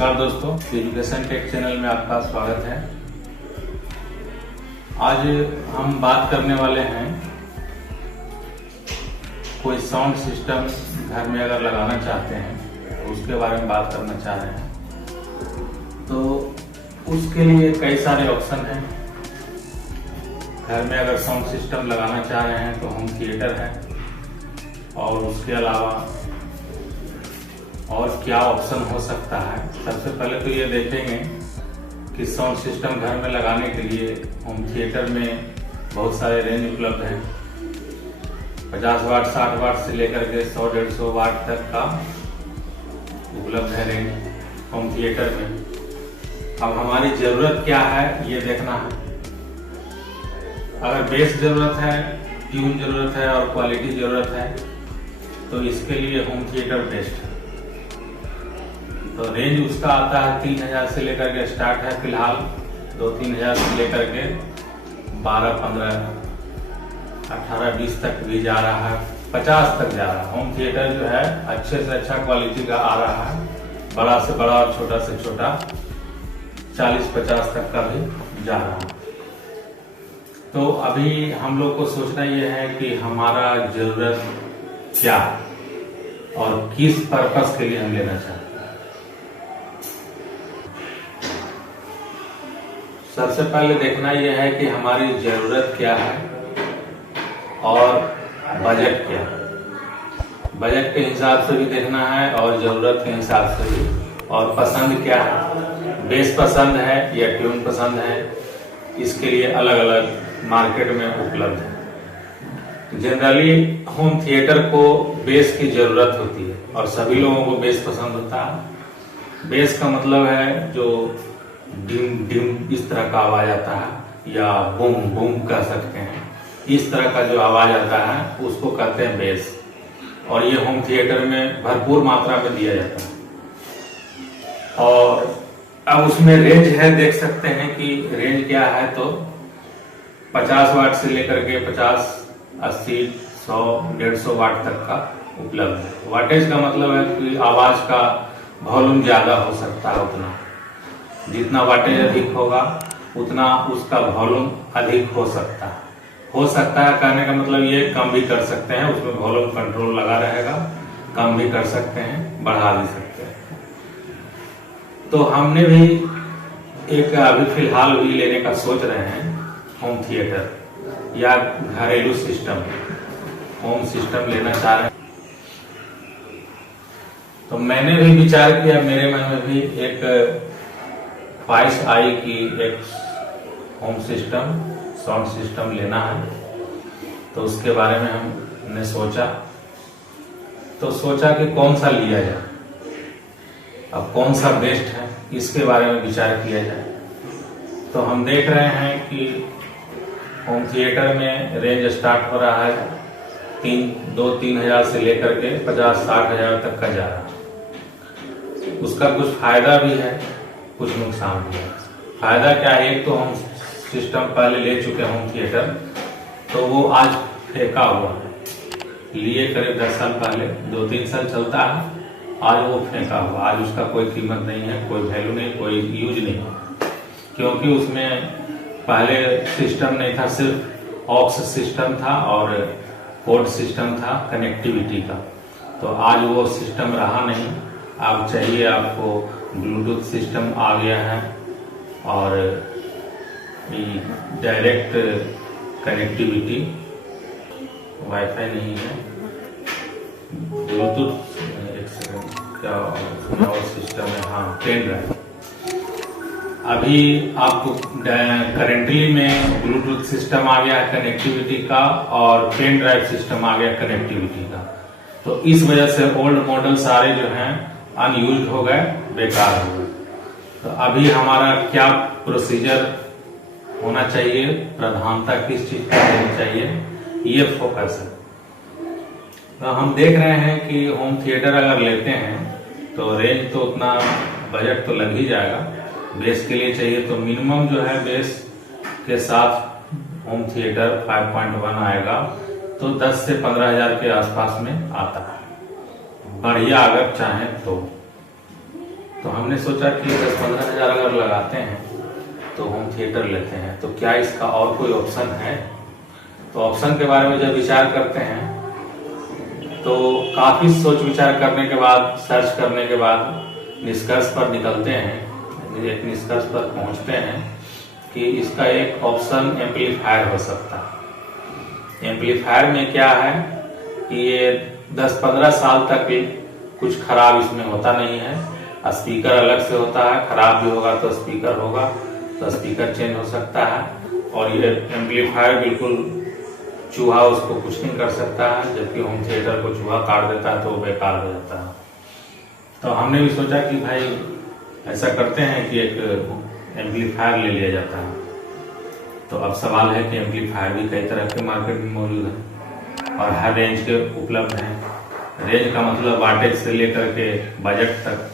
नमस्कार दोस्तों, education take channel में आपका स्वागत है। आज हम बात करने वाले हैं, कोई साउंड सिस्टम घर में अगर लगाना चाहते हैं तो उसके बारे में बात करना चाह रहे हैं। तो उसके लिए कई सारे ऑप्शन हैं। घर में अगर साउंड सिस्टम लगाना चाह रहे हैं तो होम थिएटर है, और उसके अलावा और क्या ऑप्शन हो सकता है। सबसे पहले तो ये देखेंगे कि साउंड सिस्टम घर में लगाने के लिए होम थिएटर में बहुत सारे रेंज उपलब्ध हैं। 50 वाट, 60 वाट से लेकर के 100-150 वाट तक का उपलब्ध है रेंज होम थिएटर में। अब हमारी ज़रूरत क्या है ये देखना है। अगर बेस ज़रूरत है, ट्यून ज़रूरत है और क्वालिटी ज़रूरत है तो इसके लिए होम थिएटर बेस्ट है। तो रेंज उसका आता है 3000 से लेकर के स्टार्ट है, फिलहाल 2-3 हजार से लेकर के 12, 15, 18, 20 तक भी जा रहा है, 50 तक जा रहा है। होम थिएटर जो है अच्छे से अच्छा क्वालिटी का आ रहा है, बड़ा से बड़ा और छोटा से छोटा 40-50 तक का भी जा रहा है। तो अभी हम लोग को सोचना यह है कि हमारा जरूरत क्या है और किस पर्पस के लिए हम लेना चाहते हैं। सबसे पहले देखना यह है कि हमारी जरूरत क्या है और बजट क्या है। बजट के हिसाब से भी देखना है और जरूरत के हिसाब से भी, और पसंद क्या है, बेस पसंद है या ट्यून पसंद है, इसके लिए अलग अलग मार्केट में उपलब्ध है। जनरली होम थिएटर को बेस की जरूरत होती है और सभी लोगों को बेस पसंद होता है। बेस का मतलब है जो डिम डिम इस तरह का आवाज आता है, या बूम बूम कह सकते हैं, इस तरह का जो आवाज आता है उसको कहते हैं बेस। और ये होम थिएटर में भरपूर मात्रा में दिया जाता है। और अब उसमें रेंज है, देख सकते हैं कि रेंज क्या है। तो 50 वाट से लेकर के 50, 80, 100, 150 वाट तक का उपलब्ध है। वाटेज का मतलब है कि आवाज का वॉल्यूम ज्यादा हो सकता है। उतना जितना वाटेज अधिक होगा उतना उसका वॉल्यूम अधिक हो सकता है। हो सकता है कहने का मतलब ये कम भी कर सकते हैं, उसमें वॉल्यूम कंट्रोल लगा रहेगा, कम भी कर सकते हैं, बढ़ा भी सकते हैं। तो हमने भी एक अभी फिलहाल भी लेने का सोच रहे हैं होम थिएटर या घरेलू सिस्टम, होम सिस्टम लेना चाह रहे हैं। तो मैंने भी विचार किया, मेरे मन में भी एक ख्वाहिश आई कि एक होम सिस्टम, साउंड सिस्टम लेना है। तो उसके बारे में हमने सोचा कि कौन सा लिया जाए, अब कौन सा बेस्ट है इसके बारे में विचार किया जाए। तो हम देख रहे हैं कि होम थिएटर में रेंज स्टार्ट हो रहा है 2-3 हजार से लेकर के 50-60 हजार तक का जा रहा है। उसका कुछ फायदा भी है, कुछ नुकसान भी है। फायदा क्या है, एक तो हम सिस्टम पहले ले चुके हैं होम थिएटर, तो वो आज फेंका हुआ है। लिए करीब 10 साल पहले, 2-3 साल चलता है, आज वो फेंका हुआ। आज उसका कोई कीमत नहीं है, कोई वैल्यू नहीं, कोई यूज नहीं है, क्योंकि उसमें पहले सिस्टम नहीं था, सिर्फ ऑक्स सिस्टम था और पोर्ट सिस्टम था कनेक्टिविटी का। तो आज वो सिस्टम रहा नहीं। अब चाहिए आपको ब्लूटूथ सिस्टम आ गया है और डायरेक्ट कनेक्टिविटी, वाईफाई नहीं है, ब्लूटूथ, एक सेकंड, क्या और सिस्टम है, हाँ, पेन ड्राइव। अभी आपको करेंटली में ब्लूटूथ सिस्टम आ गया है कनेक्टिविटी का, और पेन ड्राइव सिस्टम आ गया कनेक्टिविटी का। तो इस वजह से ओल्ड मॉडल सारे जो हैं अनयूज्ड हो गए, बेकार हो गए। तो अभी हमारा क्या प्रोसीजर होना चाहिए, प्रधानता किस चीज का होनी चाहिए, ये फोकस है। तो हम देख रहे हैं कि होम थिएटर अगर लेते हैं तो रेंज तो उतना, बजट तो लग ही जाएगा। बेस के लिए चाहिए तो मिनिमम जो है बेस के साथ होम थिएटर 5.1 आएगा, तो 10 से 15 हजार के आसपास में आता है, बढ़िया अगर चाहें तो। तो हमने सोचा कि 10-15 हज़ार अगर लगाते हैं तो होम थिएटर लेते हैं, तो क्या इसका और कोई ऑप्शन है। तो ऑप्शन के बारे में जब विचार करते हैं तो काफ़ी सोच विचार करने के बाद, सर्च करने के बाद निष्कर्ष पर निकलते हैं, एक निष्कर्ष पर पहुंचते हैं कि इसका एक ऑप्शन एम्पलीफायर हो सकता है। एम्पलीफायर में क्या है कि ये 10-15 साल तक कुछ खराब इसमें होता नहीं है। स्पीकर अलग से होता है, खराब भी होगा तो स्पीकर होगा, तो स्पीकर चेंज हो सकता है। और ये एम्पलीफायर बिल्कुल चूहा उसको कुछ नहीं कर सकता है, जबकि होम थिएटर को चूहा काट देता है तो वो बेकार हो जाता है। तो हमने भी सोचा कि भाई ऐसा करते हैं कि एक एम्पलीफायर ले लिया जाता है। तो अब सवाल है कि एम्पलीफायर भी कई तरह के मार्केट में मौजूद है और हर रेंज के उपलब्ध हैं। रेंज का मतलब वाटेज से लेकर के बजट तक।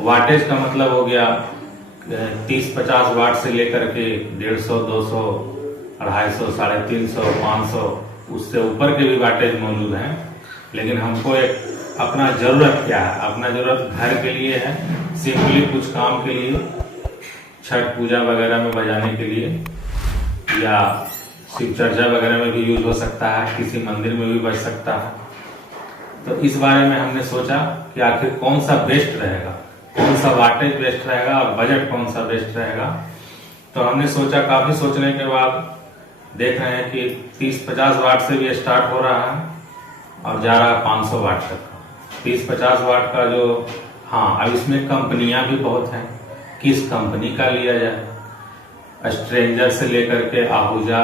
वाटेज का मतलब हो गया 30-50 वाट से लेकर के 150, 200, 250, 350, 500, उससे ऊपर के भी वाटेज मौजूद हैं। लेकिन हमको एक अपना जरूरत क्या है, अपना जरूरत घर के लिए है, सिंपली कुछ काम के लिए, छठ पूजा वगैरह में बजाने के लिए, या शिव चर्चा वगैरह में भी यूज हो सकता है, किसी मंदिर में भी बज सकता है। तो इस बारे में हमने सोचा कि आखिर कौन सा बेस्ट रहेगा, कौन सा वाटेज बेस्ट रहेगा और बजट कौन सा बेस्ट रहेगा। तो हमने सोचा, काफी सोचने के बाद देख रहे हैं कि 30-50 वाट से भी स्टार्ट हो रहा है और जा रहा है 500 वाट तक। 30-50 वाट का जो, हाँ, अब इसमें कंपनियां भी बहुत हैं, किस कंपनी का लिया जाए। स्ट्रेंजर से लेकर के आहूजा,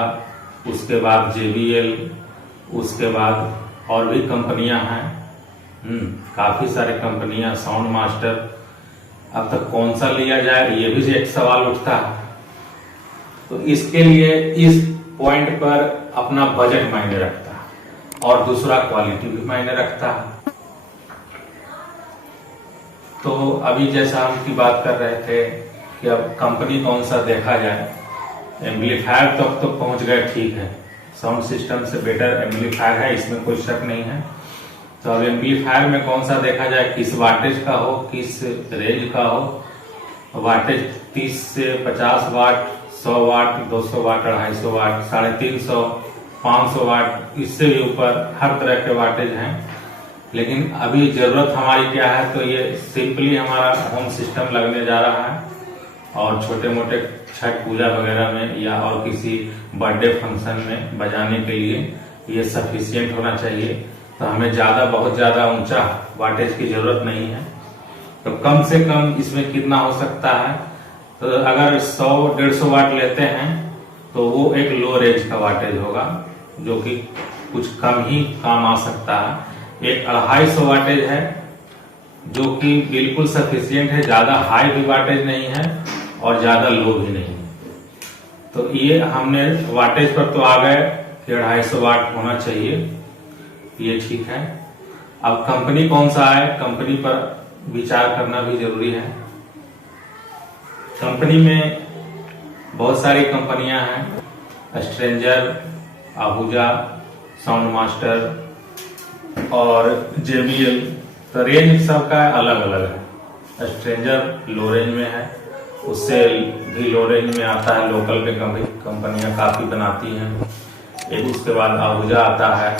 उसके बाद JBL, उसके बाद और भी कंपनियां हैं, काफी सारे कंपनियां, साउंड मास्टर। अब तक कौन सा लिया जाए ये भी एक सवाल उठता है। तो इसके लिए इस पॉइंट पर अपना बजट मायने रखता है और दूसरा क्वालिटी भी मायने रखता है। तो अभी जैसा हम की बात कर रहे थे कि अब कंपनी कौन सा देखा जाए। एम्पलीफायर तक तो पहुंच गए, ठीक है, साउंड सिस्टम से बेटर एम्पलीफायर है, इसमें कोई शक नहीं है। तो अब एम्पलीफायर में कौन सा देखा जाए, किस वाटेज का हो, किस रेंज का हो। वाटेज 30 से 50 वाट, 100 वाट, 200 वाट, 250 वाट, 350, 500 वाट, इससे भी ऊपर हर तरह के वाटेज हैं। लेकिन अभी जरूरत हमारी क्या है, तो ये सिंपली हमारा होम सिस्टम लगने जा रहा है और छोटे मोटे छठ पूजा वगैरह में या और किसी बर्थडे फंक्शन में बजाने के लिए ये सफिशिएंट होना चाहिए। तो हमें बहुत ज्यादा ऊंचा वाटेज की जरूरत नहीं है। तो कम से कम इसमें कितना हो सकता है, तो अगर 100-150 वाट लेते हैं तो वो एक लो रेंज का वाटेज होगा, जो कि कुछ कम ही काम आ सकता है। एक 250 वाटेज है जो कि बिल्कुल सफिशिएंट है, ज्यादा हाई भी वाटेज नहीं है और ज्यादा लो भी नहीं है। तो ये हमने वाटेज पर तो आ गए कि 250 वाट होना चाहिए, ये ठीक है। अब कंपनी कौन सा है, कंपनी पर विचार करना भी जरूरी है। कंपनी में बहुत सारी कंपनियां हैं, स्ट्रेंजर, आहूजा, साउंड मास्टर और JBL। तो रेंज सबका अलग अलग है। स्ट्रेंजर लो रेंज में है, उससे भी लो रेंज में आता है, लोकल पे कंपनियां काफी बनाती हैं। एक उसके बाद आहूजा आता है,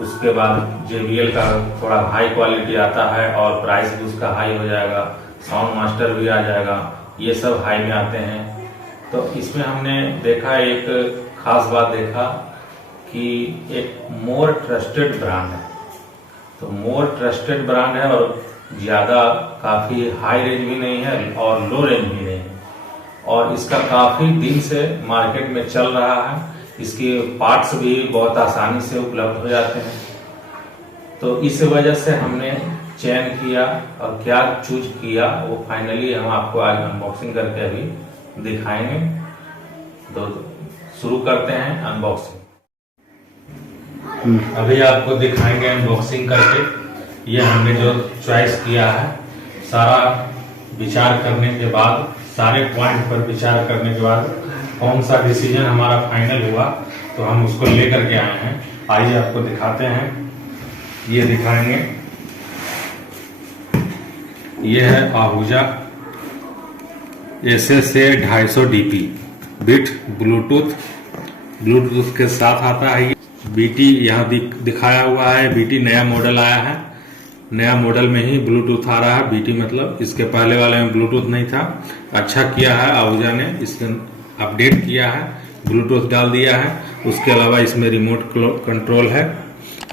उसके बाद JBL का थोड़ा हाई क्वालिटी आता है और प्राइस भी उसका हाई हो जाएगा, साउंड मास्टर भी आ जाएगा, ये सब हाई में आते हैं। तो इसमें हमने देखा, एक खास बात देखा कि एक मोर ट्रस्टेड ब्रांड है। तो मोर ट्रस्टेड ब्रांड है और ज्यादा काफी हाई रेंज भी नहीं है और लो रेंज भी नहीं है, और इसका काफी दिन से मार्केट में चल रहा है। इसके पार्ट्स भी बहुत आसानी से उपलब्ध हो जाते हैं। तो इस वजह से हमने चयन किया और क्या चूज किया वो फाइनली हम आपको आज अनबॉक्सिंग करके अभी दिखाएंगे। तो शुरू करते हैं अनबॉक्सिंग। अभी आपको दिखाएंगे अनबॉक्सिंग करके। ये हमने जो चॉइस किया है, सारा विचार करने के बाद, सारे पॉइंट पर विचार करने के बाद कौन सा डिसीजन हमारा फाइनल हुआ, तो हम उसको लेकर के आए हैं। आइए आपको दिखाते हैं, ये दिखाएंगे। ये है आहूजा SS से 250 DP बिट ब्लूटूथ के साथ आता है। ये BT यहाँ दिखाया हुआ है। BT नया मॉडल आया है, नया मॉडल में ही ब्लूटूथ आ रहा है। BT मतलब इसके पहले वाले में ब्लूटूथ नहीं था। अच्छा किया है आहूजा ने, इसके अपडेट किया है, ब्लूटूथ डाल दिया है। उसके अलावा इसमें रिमोट कंट्रोल है,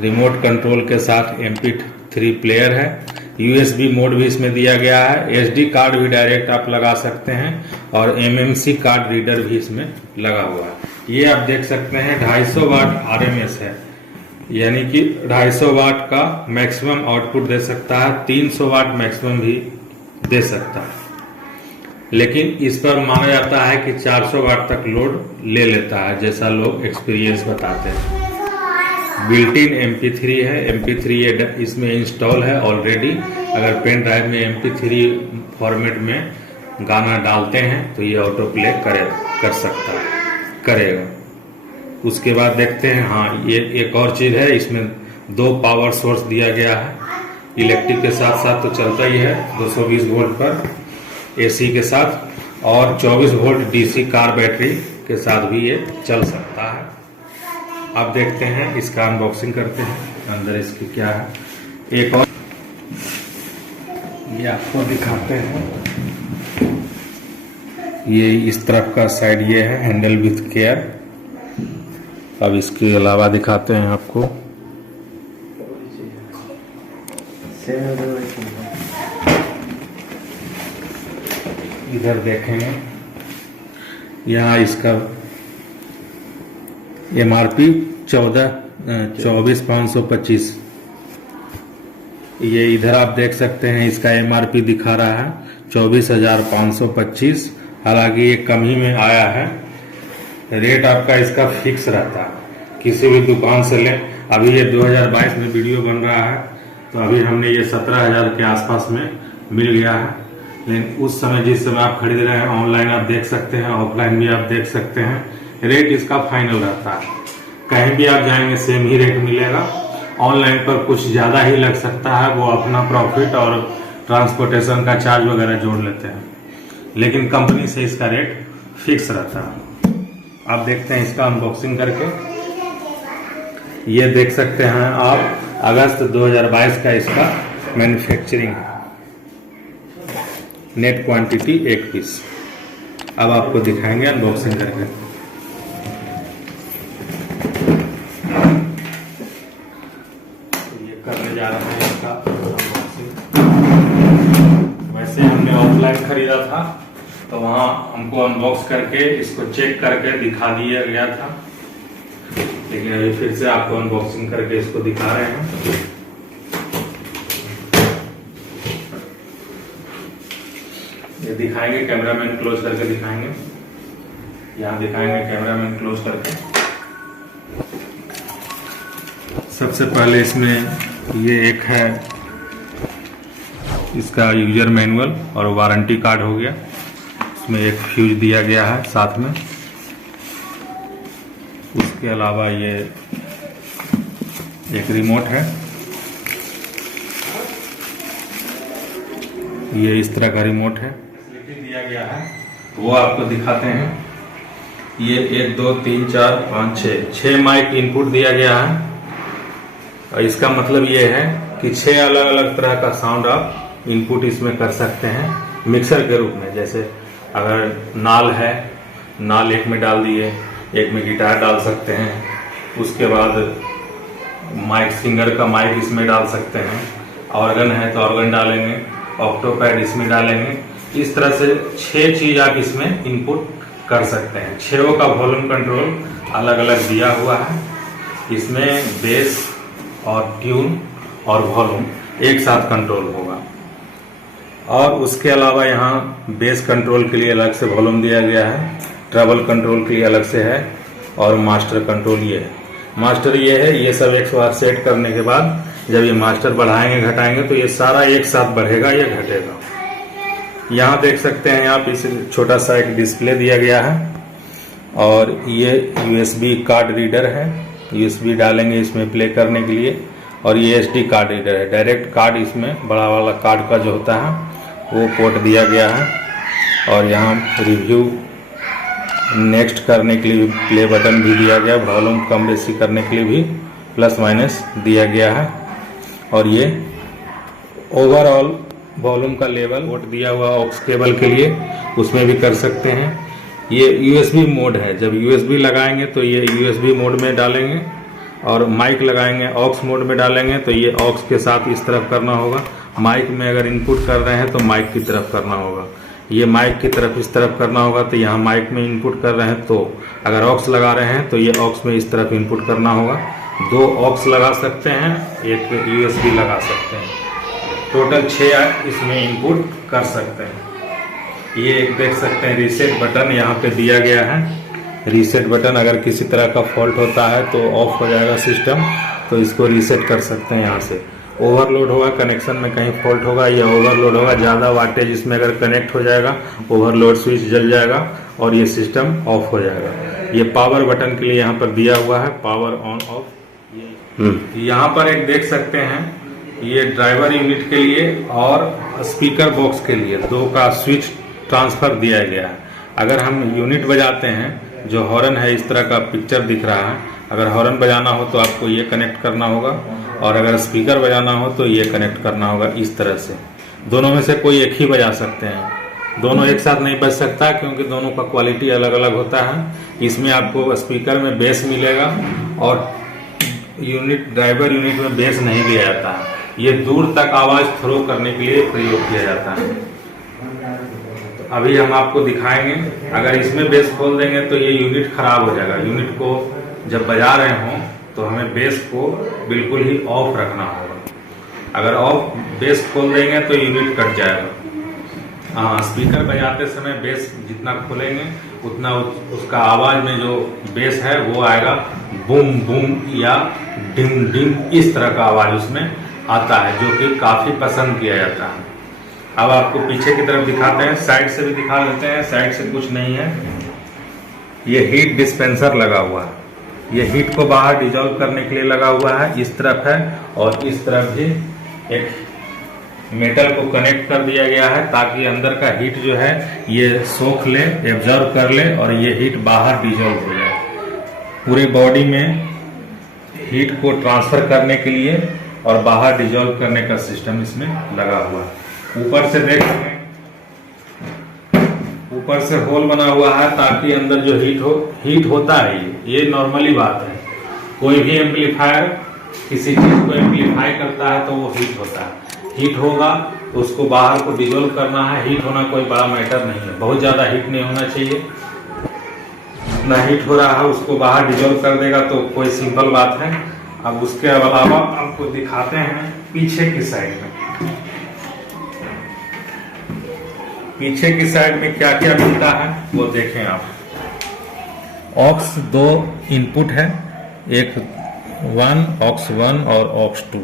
रिमोट कंट्रोल के साथ MP3 प्लेयर है। USB मोड भी इसमें दिया गया है। SD कार्ड भी डायरेक्ट आप लगा सकते हैं और MMC कार्ड रीडर भी इसमें लगा हुआ है। ये आप देख सकते हैं 250 वाट RMS है, यानी कि 250 वाट का मैक्सिमम आउटपुट दे सकता है, 300 वाट मैक्सिमम भी दे सकता है। लेकिन इस पर माना जाता है कि 400 वाट तक लोड ले लेता है, जैसा लोग एक्सपीरियंस बताते हैं। बिल्ट इन MP3 है। MP3 ये इसमें इंस्टॉल है ऑलरेडी। अगर पेन ड्राइव में MP3 फॉर्मेट में गाना डालते हैं तो ये ऑटो प्ले करेगा। उसके बाद देखते हैं, हाँ ये एक और चीज़ है, इसमें 2 पावर सोर्स दिया गया है। इलेक्ट्रिक के साथ साथ तो चलता ही है 220 वोल्ट पर AC के साथ, और 24 वोल्ट DC कार बैटरी के साथ भी ये चल सकता है। अब देखते हैं, इसका अनबॉक्सिंग करते हैं, अंदर इसकी क्या है। एक और ये आपको दिखाते हैं। ये इस तरफ का साइड ये है, हैंडल विथ केयर। अब इसके अलावा दिखाते हैं आपको। इधर देखेंगे, यहाँ इसका MRP 24,525। ये इधर आप देख सकते हैं, इसका MRP दिखा रहा है 24,525। हालांकि ये कम ही में आया है। रेट आपका इसका फिक्स रहता है, किसी भी दुकान से लें। अभी ये 2022 में वीडियो बन रहा है, तो अभी हमने ये 17,000 के आसपास में मिल गया है। लेकिन उस समय जिस समय आप खरीद रहे हैं, ऑनलाइन आप देख सकते हैं, ऑफलाइन भी आप देख सकते हैं, रेट इसका फाइनल रहता है। कहीं भी आप जाएंगे सेम ही रेट मिलेगा। ऑनलाइन पर कुछ ज़्यादा ही लग सकता है, वो अपना प्रॉफिट और ट्रांसपोर्टेशन का चार्ज वगैरह जोड़ लेते हैं, लेकिन कंपनी से इसका रेट फिक्स रहता है। आप देखते हैं इसका अनबॉक्सिंग करके। ये देख सकते हैं आप, अगस्त 2022 का इसका मैन्युफैक्चरिंग है। Net quantity 1 piece. अब आपको दिखाएंगे अनबॉक्सिंग करके। ये करने जा रहे हैं इसका अनबॉक्सिंग। वैसे हमने ऑफलाइन खरीदा था, तो वहाँ हमको अनबॉक्स करके इसको चेक करके दिखा दिया गया था, लेकिन अभी फिर से आपको अनबॉक्सिंग करके इसको दिखा रहे हैं। ये दिखाएंगे, कैमरामैन क्लोज करके दिखाएंगे। यहाँ दिखाएंगे कैमरामैन क्लोज करके। सबसे पहले इसमें ये एक है इसका यूजर मैनुअल और वारंटी कार्ड हो गया। इसमें एक फ्यूज दिया गया है साथ में। उसके अलावा ये एक रिमोट है, ये इस तरह का रिमोट है। दिया गया है वो आपको दिखाते हैं। ये 1 2 3 4 5 6 माइक इनपुट दिया गया है, और इसका मतलब ये है कि 6 अलग अलग तरह का साउंड आप इनपुट इसमें कर सकते हैं मिक्सर के रूप में। जैसे अगर नाल है, नाल एक में डाल दिए, एक में गिटार डाल सकते हैं। उसके बाद माइक, सिंगर का माइक इसमें डाल सकते हैं। ऑर्गन है तो ऑर्गन डालेंगे, ऑक्टोपैड इसमें डालेंगे। इस तरह से 6 चीज आप इसमें इनपुट कर सकते हैं। 6 का वॉल्यूम कंट्रोल अलग अलग दिया हुआ है। इसमें बेस और ट्यून और वॉल्यूम एक साथ कंट्रोल होगा। और उसके अलावा यहाँ बेस कंट्रोल के लिए अलग से वॉल्यूम दिया गया है, ट्रबल कंट्रोल के लिए अलग से है, और मास्टर कंट्रोल ये है। मास्टर ये है, ये सब एक बार सेट करने के बाद जब ये मास्टर बढ़ाएंगे घटाएंगे तो ये सारा एक साथ बढ़ेगा या घटेगा। यहाँ देख सकते हैं आप, इस छोटा सा एक डिस्प्ले दिया गया है, और ये USB कार्ड रीडर है। USB डालेंगे इसमें प्ले करने के लिए, और ये SD कार्ड रीडर है। डायरेक्ट कार्ड इसमें बड़ा वाला कार्ड का जो होता है वो पोर्ट दिया गया है। और यहाँ रिव्यू नेक्स्ट करने के लिए प्ले बटन भी दिया गया, वॉल्यूम कम बेसी करने के लिए भी प्लस माइनस दिया गया है। और ये ओवरऑल वॉल्यूम का लेवल पोर्ट दिया हुआ ऑक्स केबल के लिए, उसमें भी कर सकते हैं। ये यूएसबी मोड है, जब यूएसबी लगाएंगे तो ये यूएसबी मोड में डालेंगे, और माइक लगाएंगे ऑक्स मोड में डालेंगे तो ये ऑक्स के साथ इस तरफ करना होगा। माइक में अगर इनपुट कर रहे हैं तो माइक की तरफ करना होगा, ये माइक की तरफ इस तरफ करना होगा। तो यहाँ माइक में इनपुट कर रहे हैं तो अगर ऑक्स लगा रहे हैं तो ये ऑक्स में इस तरफ इनपुट करना होगा। 2 ऑक्स लगा सकते हैं, एक यूएसबी लगा सकते हैं, टोटल 6 इसमें इनपुट कर सकते हैं। ये एक देख सकते हैं रीसेट बटन यहाँ पे दिया गया है। रीसेट बटन अगर किसी तरह का फॉल्ट होता है तो ऑफ हो जाएगा सिस्टम, तो इसको रीसेट कर सकते हैं यहाँ से। ओवरलोड होगा, कनेक्शन में कहीं फॉल्ट होगा या ओवरलोड होगा, ज़्यादा वाटेज इसमें अगर कनेक्ट हो जाएगा, ओवरलोड स्विच जल जाएगा और ये सिस्टम ऑफ हो जाएगा। ये पावर बटन के लिए यहाँ पर दिया हुआ है, पावर ऑन ऑफ। यहाँ पर एक देख सकते हैं, ये ड्राइवर यूनिट के लिए और स्पीकर बॉक्स के लिए 2 का स्विच ट्रांसफर दिया गया है। अगर हम यूनिट बजाते हैं, जो हॉर्न है इस तरह का पिक्चर दिख रहा है, अगर हॉर्न बजाना हो तो आपको ये कनेक्ट करना होगा, और अगर स्पीकर बजाना हो तो ये कनेक्ट करना होगा इस तरह से। दोनों में से कोई एक ही बजा सकते हैं, दोनों एक साथ नहीं बज सकता क्योंकि दोनों का क्वालिटी अलग अलग होता है। इसमें आपको स्पीकर में बेस मिलेगा और ड्राइवर यूनिट में बेस नहीं लिया जाता है। ये दूर तक आवाज थ्रो करने के लिए प्रयोग किया जाता है। अभी हम आपको दिखाएंगे, अगर इसमें बेस खोल देंगे तो ये यूनिट खराब हो जाएगा। यूनिट को जब बजा रहे हों तो हमें बेस को बिल्कुल ही ऑफ रखना होगा। अगर ऑफ बेस खोल देंगे तो यूनिट कट जाएगा। हाँ, स्पीकर बजाते समय बेस जितना खोलेंगे उतना उसका आवाज में जो बेस है वो आएगा बूम बूम या डिम डिम, इस तरह का आवाज उसमें आता है, जो कि काफी पसंद किया जाता है। अब आपको पीछे की तरफ दिखाते हैं, साइड से भी दिखा देते हैं। साइड से कुछ नहीं है, ये हीट डिस्पेंसर लगा हुआ है, ये हीट को बाहर डिजॉल्व करने के लिए लगा हुआ है। इस तरफ है और इस तरफ भी एक मेटल को कनेक्ट कर दिया गया है ताकि अंदर का हीट जो है ये सोख ले, एब्जॉर्व कर ले और ये हीट बाहर डिजॉल्व हो जाए। पूरे बॉडी में हीट को ट्रांसफर करने के लिए और बाहर डिजॉल्व करने का सिस्टम इसमें लगा हुआ है। ऊपर से देखेंगे, ऊपर से होल बना हुआ है ताकि अंदर जो हीट होता है, ये नॉर्मली बात है। कोई भी एम्पलीफायर किसी चीज को एम्पलीफाई करता है तो वो हीट होता है। हीट होगा तो उसको बाहर को डिजोल्व करना है। हीट होना कोई बड़ा मैटर नहीं है, बहुत ज्यादा हीट नहीं होना चाहिए। जितना हीट हो रहा है उसको बाहर डिजोल्व कर देगा तो कोई सिंपल बात है। अब उसके अलावा आपको दिखाते हैं पीछे की साइड में, पीछे की साइड में क्या क्या मिलता है वो देखें आप। ऑक्स 2 इनपुट है, एक ऑक्स 1 और ऑक्स 2।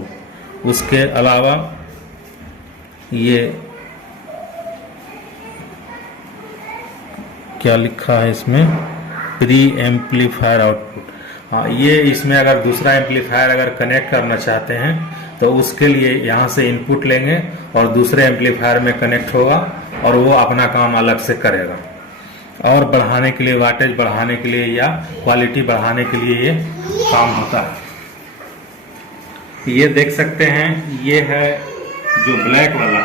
उसके अलावा ये क्या लिखा है इसमें, प्री एम्पलीफायर आउटपुट। हाँ, ये इसमें अगर दूसरा एम्पलीफायर अगर कनेक्ट करना चाहते हैं तो उसके लिए यहाँ से इनपुट लेंगे और दूसरे एम्पलीफायर में कनेक्ट होगा और वो अपना काम अलग से करेगा। और बढ़ाने के लिए, वाटेज बढ़ाने के लिए या क्वालिटी बढ़ाने के लिए ये काम होता है। ये देख सकते हैं, ये है जो ब्लैक वाला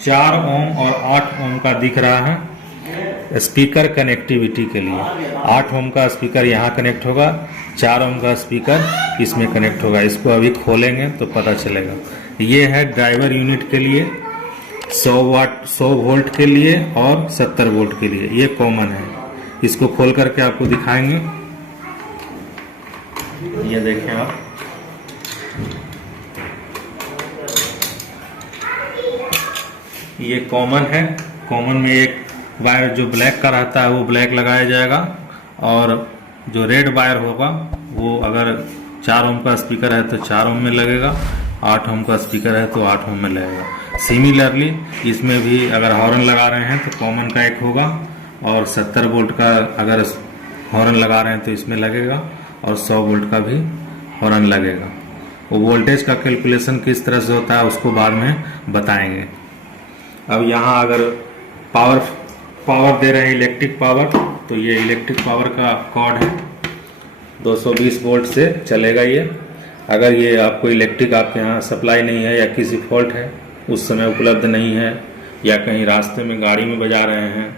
4 ओम और 8 ओम का दिख रहा है स्पीकर कनेक्टिविटी के लिए। 8 ओम का स्पीकर यहाँ कनेक्ट होगा, 4 ओम का स्पीकर इसमें कनेक्ट होगा। इसको अभी खोलेंगे तो पता चलेगा। ये है ड्राइवर यूनिट के लिए 100 वोल्ट के लिए और 70 वोल्ट के लिए, ये कॉमन है। इसको खोल करके आपको दिखाएंगे। ये देखें आप, ये कॉमन है। कॉमन में एक वायर जो ब्लैक का रहता है वो ब्लैक लगाया जाएगा और जो रेड वायर होगा वो अगर 4 ओम का स्पीकर है तो 4 ओम में लगेगा, 8 ओम का स्पीकर है तो 8 ओम में लगेगा। सिमिलरली इसमें भी अगर हॉर्न लगा रहे हैं तो कॉमन का एक होगा और 70 वोल्ट का अगर हॉर्न लगा रहे हैं तो इसमें लगेगा और 100 वोल्ट का भी हॉर्न लगेगा। वो वोल्टेज का कैलकुलेशन किस तरह से होता है उसको बाद में बताएंगे। अब यहाँ अगर पावर दे रहे हैं इलेक्ट्रिक पावर, तो ये इलेक्ट्रिक पावर का कॉर्ड है, 220 वोल्ट से चलेगा ये। अगर ये आपको इलेक्ट्रिक आपके यहाँ सप्लाई नहीं है या किसी फॉल्ट है, उस समय उपलब्ध नहीं है, या कहीं रास्ते में गाड़ी में बजा रहे हैं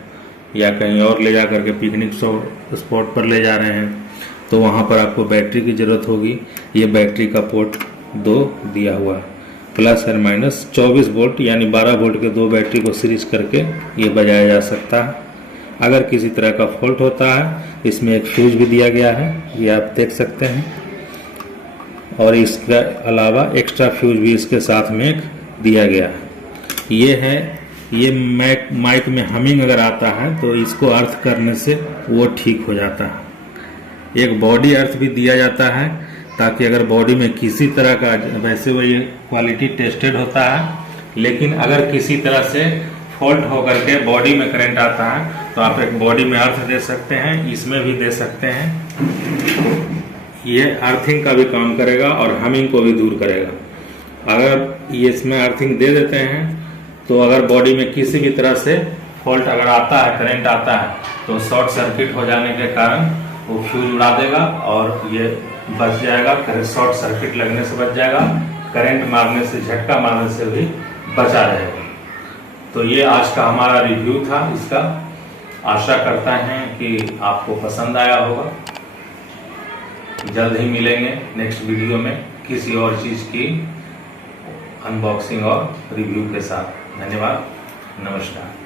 या कहीं और ले जा करके पिकनिक स्पॉट पर ले जा रहे हैं, तो वहाँ पर आपको बैटरी की ज़रूरत होगी। ये बैटरी का पोर्ट 2 दिया हुआ है, प्लस और माइनस 24 वोल्ट यानी 12 वोल्ट के 2 बैटरी को सीरीज करके ये बजाया जा सकता है। अगर किसी तरह का फॉल्ट होता है, इसमें एक फ्यूज भी दिया गया है, ये आप देख सकते हैं, और इसके अलावा एक्स्ट्रा फ्यूज भी इसके साथ में एक दिया गया है। ये माइक में हमिंग अगर आता है तो इसको अर्थ करने से वो ठीक हो जाता है। एक बॉडी अर्थ भी दिया जाता है, ताकि अगर बॉडी में किसी तरह का, वैसे वो ये क्वालिटी टेस्टेड होता है, लेकिन अगर किसी तरह से फॉल्ट होकर के बॉडी में करंट आता है तो आप एक बॉडी में अर्थ दे सकते हैं, इसमें भी दे सकते हैं। ये अर्थिंग का भी काम करेगा और हमिंग को भी दूर करेगा। अगर ये इसमें अर्थिंग दे देते हैं तो अगर बॉडी में किसी भी तरह से फॉल्ट अगर आता है, करंट आता है, तो शॉर्ट सर्किट हो जाने के कारण वो फ्यूज उड़ा देगा और ये बच जाएगा, शॉर्ट सर्किट लगने से बच जाएगा, करंट मारने से, झटका मारने से भी बचा रहेगा। तो ये आज का हमारा रिव्यू था इसका। आशा करता हैं कि आपको पसंद आया होगा। जल्द ही मिलेंगे नेक्स्ट वीडियो में किसी और चीज़ की अनबॉक्सिंग और रिव्यू के साथ। धन्यवाद, नमस्कार।